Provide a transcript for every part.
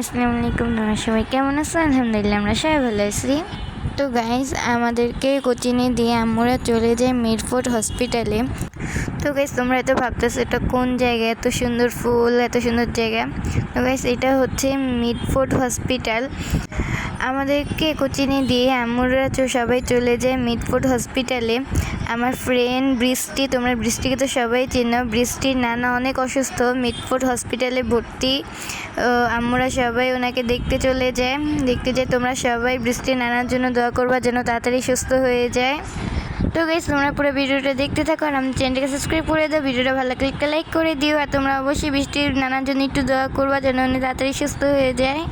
আসসালামু আলাইকুম। তোমরা সবাই কেমন আছো? আলহামদুলিল্লাহ আমরা সবাই ভালো আছি। তো গাইজ আমাদেরকে কোচিনে দিয়ে আমরা চলে যাই মিডফোর্ড হসপিটালে। তো গাইজ তোমরা এত ভাবতেছো এটা কোন জায়গা, এত সুন্দর ফুল, এত সুন্দর জায়গা। তো গাইজ এটা হচ্ছে মিডফোর্ড হসপিটাল। আমাদেরকে কোচিনে দিয়ে আমরা সবাই চলে যাই মিডফোর্ড হসপিটালে। আমার ফ্রেন্ড বৃষ্টি, তোমরা বৃষ্টিকে তো সবাই চেনো। বৃষ্টির নানা অনেক অসুস্থ, মিডফোর্ড হসপিটালে ভর্তি। আমরা সবাই ওনাকে দেখতে চলে যাই। তোমরা সবাই বৃষ্টির নানার জন্য দোয়া করবা যেন তাড়াতাড়ি সুস্থ হয়ে যায়। তো গাইস তোমরা পুরো ভিডিওটা দেখতে থাকো আর আমার চ্যানেলটাকে সাবস্ক্রাইব করে দাও। ভিডিওটা ভালো লাগলে একটা লাইক করে দিও। আর তোমরা অবশ্যই বৃষ্টির নানার জন্য একটু দোয়া করবা যেন উনি তাড়াতাড়ি সুস্থ হয়ে যায়।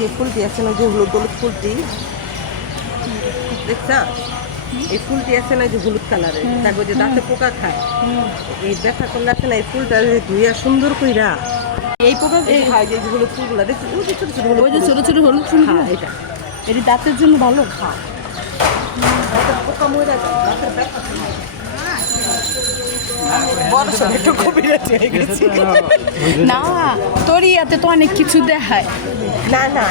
যে ফুলটি আছে না, যে হলুদ হলুদ ফুলটি দেখছা, এই ফুলটি আছে না যে হলুদ কালারের, দেখো যে দাঁতে পোকা খায়, এই ব্যথা করলে আছে না এই ফুলটা ধুইয়া সুন্দর কইরা এই পোকা খায়, যে হলুদ ফুলগুলা দেখছি ছোট ছোট হলুদ, ছোট ছোট হলুদ ফুল, এটা এটি দাঁতের জন্য ভালো। পোকা মরে যায়, দাঁতের ব্যথা না তোর ইয়াতে তো অনেক কিছু দেখায়। না না,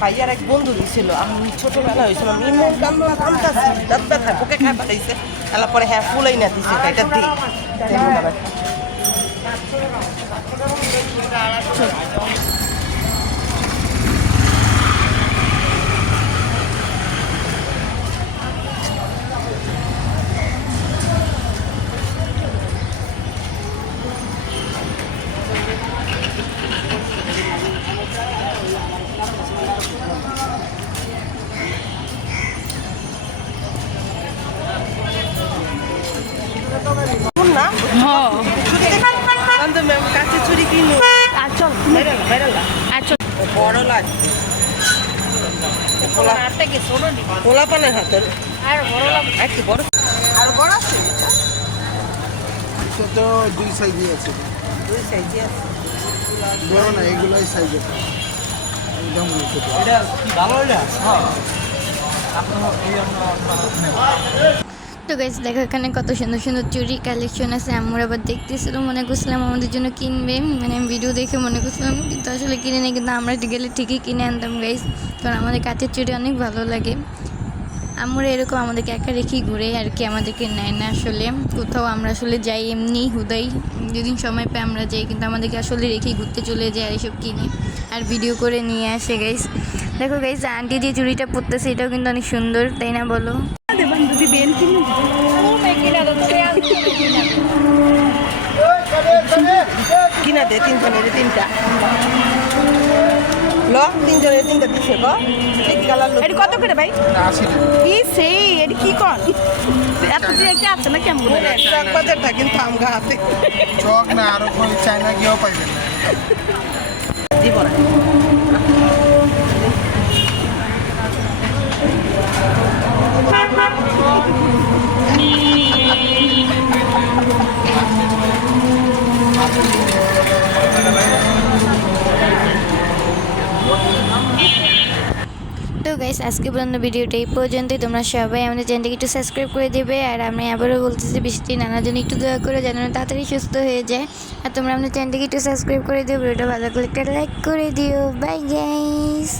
ভাইয়ার এক বন্ধু দিছিল, আমি ছোটবেলা হয়েছিল, ইমন কান্দা কান্দাছি, দাঁত ব্যথা বুকে খায় পাঠাইছে, তাহলে পরে হ্যাঁ ফুলাই না দিছে, এটা দিই না। কাছে ছুরি কিনো, বড় লাগবে পোলা পানের হাতের একটু বড় আর বড় আছে, তো দুই সাইজই আছে, দুই সাইজে আছে, বড় না এগুলোই সাইজ আছে একদম ছোট। এটা কি ভালো হইলা? হ্যাঁ। তো গাইস দেখো এখানে কত সুন্দর সুন্দর চুড়ি কালেকশন আছে। আমরা আবার দেখতেছিলাম, মনে করছিলাম আমাদের জন্য কিনবে, মানে আমি ভিডিও দেখে মনে করছিলাম, কিন্তু আসলে কিনে নেই। কিন্তু আমরা গেলে ঠিকই কিনে আনতাম গাইস, কারণ আমাদের কাচের চুড়ি অনেক ভালো লাগে। আমরা এরকম আমাদেরকে একা রেখেই ঘুরে আর কি, আমাদেরকে নেয় না আসলে কোথাও। আমরা আসলে যাই এমনি হুদাই, যেদিন সময় পাই আমরা যাই, কিন্তু আমাদেরকে আসলে রেখেই ঘুরতে চলে যায় আর এসব কিনে আর ভিডিও করে নিয়ে আসে গাইস। দেখো গাইস আন্টি যে চুড়িটা পরতেছে এটাও কিন্তু অনেক সুন্দর, তাই না বলো? দে বান্ধবী বেন কিনে কিনা দে তিনজনের তিনটা ল তিনজনের তিনটা দিছে গো কি কালার এটা কত করে ভাই আসি না কি সেই এটা কি কর এত দিয়ে কি আছে না কেমন করে চক বাজারটা কিন্তু আমগা হাতে চক না আরো কোনো চাইনা গিয়েও পাইবেন না দিব না তো গাইস আজকে পর্যন্ত ভিডিওটা এই পর্যন্তই। তোমরা সবাই আমাদের চ্যানেলটিকে একটু সাবস্ক্রাইব করে দিবে। আর আমি আবারও বলতেছি বৃষ্টি নানার জন্য একটু দয়া করে যেন তাড়াতাড়ি সুস্থ হয়ে যায়। আর তোমরা আমাদের চ্যানেলটিকে একটু সাবস্ক্রাইব করে দিও, ভিডিওটা ভালো লাগলে একটা লাইক করে দিও। Bye guys.